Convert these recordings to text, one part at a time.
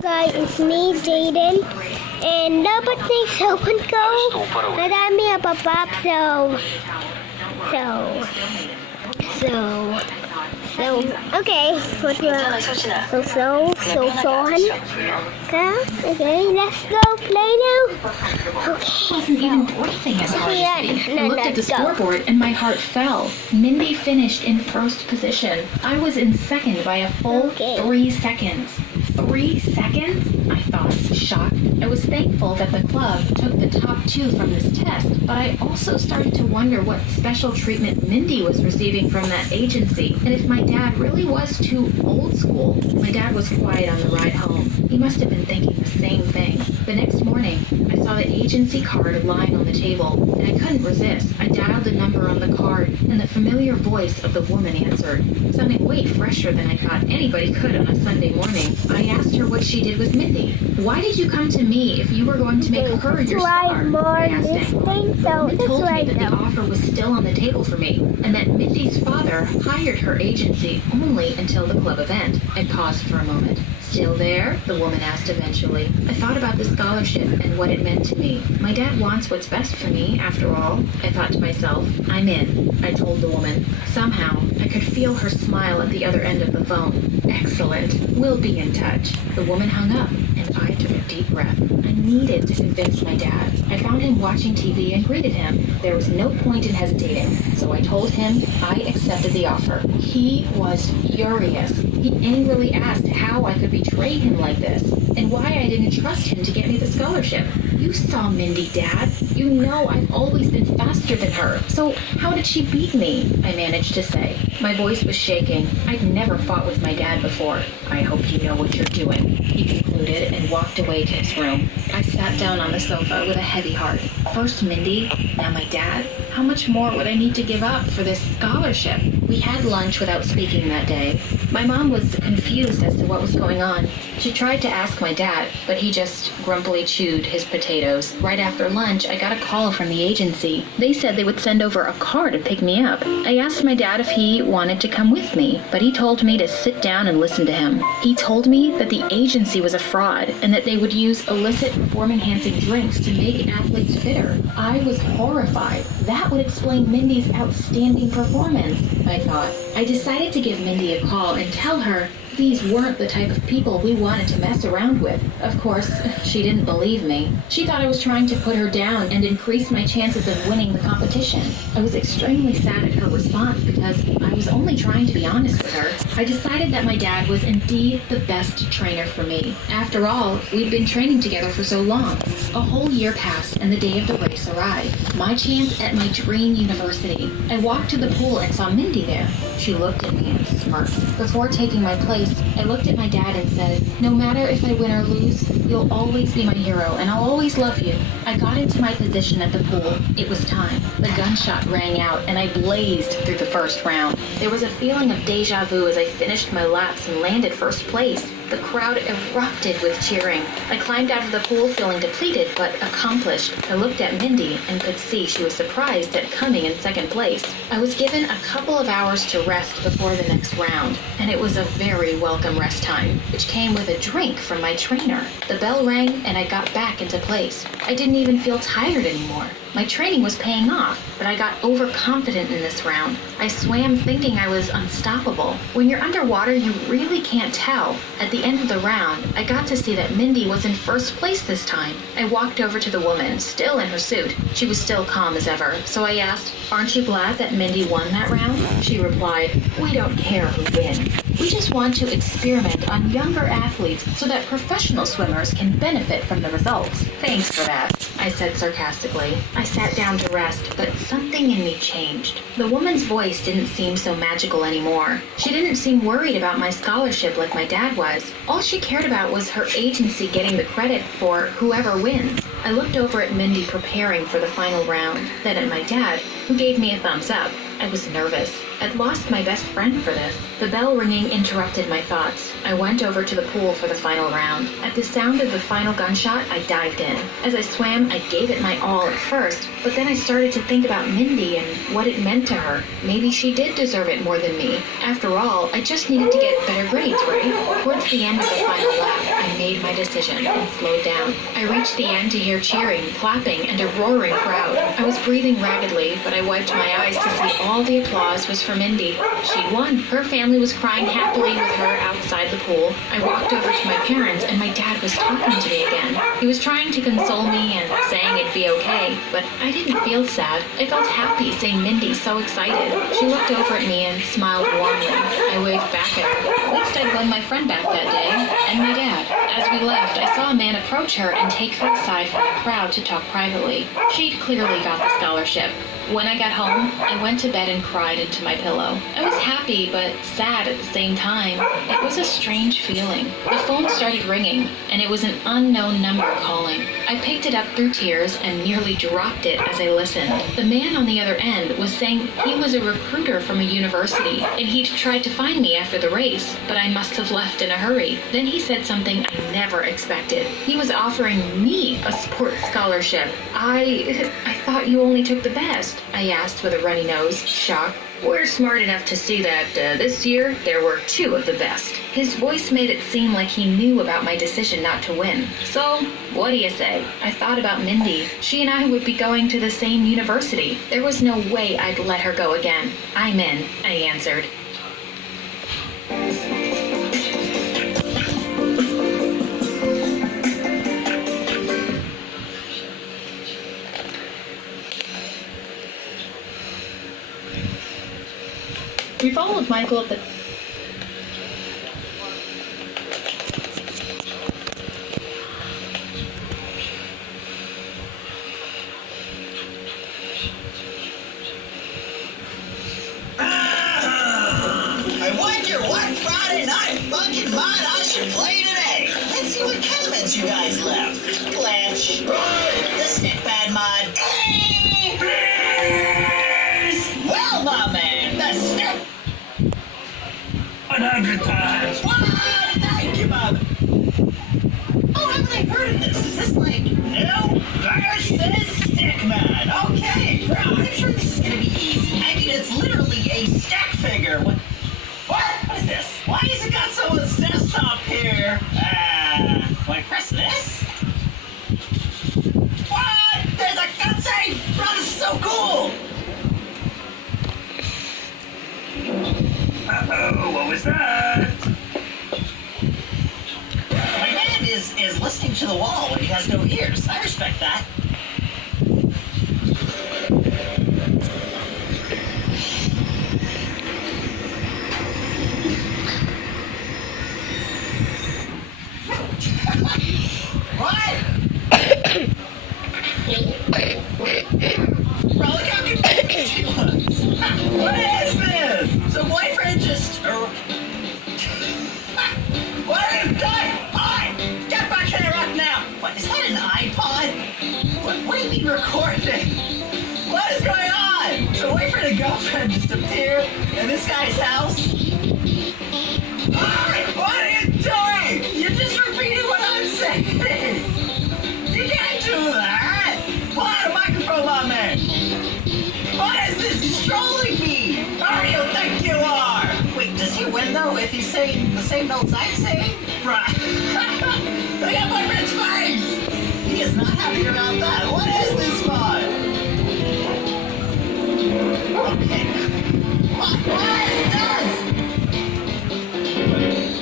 Guys, it's me, Jaden. And dapat na cellphone ko. Marami napapap. Okay. What you sohan ka? Okay, let's go play now. Okay. Wasn't even breathing as hard as me. I looked at the scoreboard and my heart fell. Mindy finished in first position. I was in second by a full 3 seconds. 3 seconds? I thought, shocked. I was thankful that the club took the top 2 from this test, but I also started to wonder what special treatment Mindy was receiving from that agency, and if my dad really was too old school. My dad was quiet on the ride home. He must have been thinking the same thing. The next morning, I saw the agency card lying on the table, and I couldn't resist. I dialed the number on the card, and the familiar voice of the woman answered, sounding way fresher than I thought anybody could on a Sunday morning. I asked her what she did with Mindy. Why did you come to me if you were going to make her your star? I asked him. The woman told me that the offer was still on the table for me, and that Mindy's father hired her agency only until the club event. I paused for a moment. Still there? The woman asked eventually. I thought about the scholarship and what it meant to me. My dad wants what's best for me, after all. I thought to myself. I'm in, I told the woman. Somehow, I could feel her smile at the other end of the phone. Excellent. We'll be in touch. The woman hung up, and I took a deep breath. I needed to convince my dad. I found him watching TV and greeted him. There was no point in hesitating, so I told him I accepted the offer. He was furious. He angrily asked how I could betray him like this, and why I didn't trust him to get me the scholarship. You saw Mindy, Dad. You know I've always been faster than her, so how did she beat me? I managed to say. My voice was shaking. I'd never fought with my dad before. I hope you know what you're doing, he concluded and walked away to his room. I sat down on the sofa with a heavy heart. First Mindy, now my dad. How much more would I need to give up for this scholarship? We had lunch without speaking that day. My mom was confused as to what was going on. She tried to ask my dad, but he just grumpily chewed his potatoes. Right after lunch, I got a call from the agency. They said they would send over a car to pick me up. I asked my dad if he wanted to come with me, but he told me to sit down and listen to him. He told me that the agency was a fraud and that they would use illicit perform-enhancing drinks to make athletes fitter. I was horrified. That would explain Mindy's outstanding performance, I thought. I decided to give Mindy a call and tell her these weren't the type of people we wanted to mess around with. Of course, she didn't believe me. She thought I was trying to put her down and increase my chances of winning the competition. I was extremely sad at her response because I was only trying to be honest with her. I decided that my dad was indeed the best trainer for me. After all, we'd been training together for so long. A whole year passed and the day of the race arrived. My chance at my dream university. I walked to the pool and saw Mindy there. She looked at me and smirked. Before taking my place, I looked at my dad and said, no matter if I win or lose, you'll always be my hero and I'll always love you. I got into my position at the pool. It was time. The gunshot rang out and I blazed through the first round. There was a feeling of deja vu as I finished my laps and landed first place. The crowd erupted with cheering. I climbed out of the pool feeling depleted but accomplished. I looked at Mindy and could see she was surprised at coming in second place. I was given a couple of hours to rest before the next round, and it was a very welcome rest time, which came with a drink from my trainer. The bell rang and I got back into place. I didn't even feel tired anymore. My training was paying off, but I got overconfident in this round. I swam thinking I was unstoppable. When you're underwater, you really can't tell. At the end of the round, I got to see that Mindy was in first place this time. I walked over to the woman, still in her suit. She was still calm as ever, so I asked, aren't you glad that Mindy won that round? She replied, we don't care who wins. We just want to experiment on younger athletes so that professional swimmers can benefit from the results. Thanks for that, I said sarcastically. I sat down to rest, but something in me changed. The woman's voice didn't seem so magical anymore. She didn't seem worried about my scholarship like my dad was. All she cared about was her agency getting the credit for whoever wins. I looked over at Mindy preparing for the final round, then at my dad, who gave me a thumbs up. I was nervous. I'd lost my best friend for this. The bell ringing interrupted my thoughts. I went over to the pool for the final round. At the sound of the final gunshot, I dived in. As I swam, I gave it my all at first, but then I started to think about Mindy and what it meant to her. Maybe she did deserve it more than me. After all, I just needed to get better grades, right? Towards the end of the final lap, I made my decision and slowed down. I reached the end to hear cheering, clapping, and a roaring crowd. I was breathing raggedly, but I wiped my eyes to see all the applause was for Mindy. She'd won. Her family was crying happily with her outside the pool. I walked over to my parents, and my dad was talking to me again. He was trying to console me and saying it'd be okay, but I didn't feel sad. I felt happy seeing Mindy so excited. She looked over at me and smiled warmly. I waved back at her. At least I'd won my friend back that day, and my dad. As we left, I saw a man approach her and take her aside from the crowd to talk privately. She'd clearly got the scholarship. When I got home, I went to bed and cried into my pillow. I was happy but sad at the same time. It was a strange feeling. The phone started ringing, and it was an unknown number calling. I picked it up through tears and nearly dropped it as I listened. The man on the other end was saying he was a recruiter from a university, and he'd tried to find me after the race, but I must have left in a hurry. Then he said something I never expected. He was offering me a sports scholarship. I thought you only took the best, I asked with a runny nose, shocked. We're smart enough to see that this year there were 2 of the best. His voice made it seem like he knew about my decision not to win. So, what do you say? I thought about Mindy. She and I would be going to the same university. There was no way I'd let her go again. I'm in, I answered. We followed Michael up the... I wonder what Friday night fucking mod I should play today. Let's see what comments you guys left. Glitch. The Stickpad mod. Well, my man, the Stick... 100 times. What? Thank you, Mom. Oh, haven't I heard of this? Is this like new versus Stickman? Okay, bro, I'm sure this is gonna be easy. I mean, it's literally a stick figure. What? What is this? Why has it got someone's desktop here? When I press this? What? There's a cutscene! Bro, this is so cool! Uh-oh, what was that? My man is listening to the wall when he has no ears. I respect that. What? Bro, look how confused she was. What is this? So boyfriend just... What are you doing? Oi! Get back here right now! What, is that an iPod? What do you mean recording? What is going on? So boyfriend and girlfriend just appear in this guy's house? Oi! What are you doing? You're just repeating what I'm saying! You can't do that! Pull out a microphone, my man! What is this? He's trolling me! Who do you think you are? Wait, does he win though if he's saying the same notes I'm saying? Right. Look at my friend's face! He is not happy about that. What is this mod? Okay. What is this?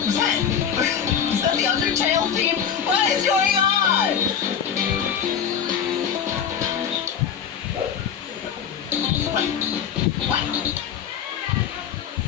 Is that the Undertale theme? What is going on? What?